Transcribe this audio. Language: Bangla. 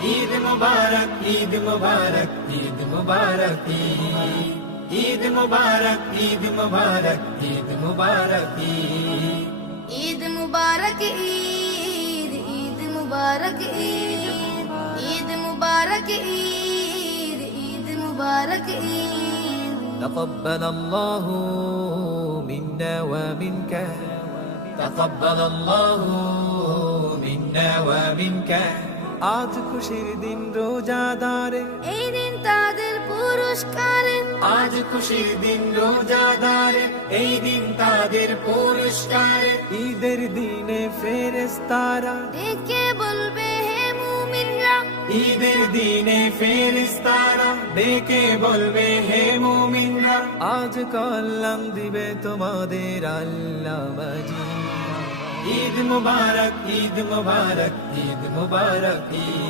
ঈদ মুবারক, ঈদ মুবারক, ঈদ মুবারক, ঈদ মুবারক, ঈদ মুবারক, ঈদ মুবারক, ঈদ মুবারক ঈদ, ঈদ মুবারক ঈদ, ঈদ মুবারক ঈদ, ঈদ মুবারক ঈদ। تقبل الله منا ومنك تقبل الله منا ومنك আজ খুশির দিন রোজাদারে, এই দিন তাদের পুরস্কারে, আজ খুশির দিন রোজাদারে, এই দিন তাদের পুরস্কারে। ঈদের দিনে ফেরেশতারা ডেকে বলবে হে মুমিনরা, ঈদের দিনে ফেরেশতারা ডেকে বলবে হে মুমিনরা, আজ কল্যাণ দিবে তোমাদের আল্লাহ মাজিদ। ঈদ মুবারক, ঈদ মুবারক, ঈদ মুবারক,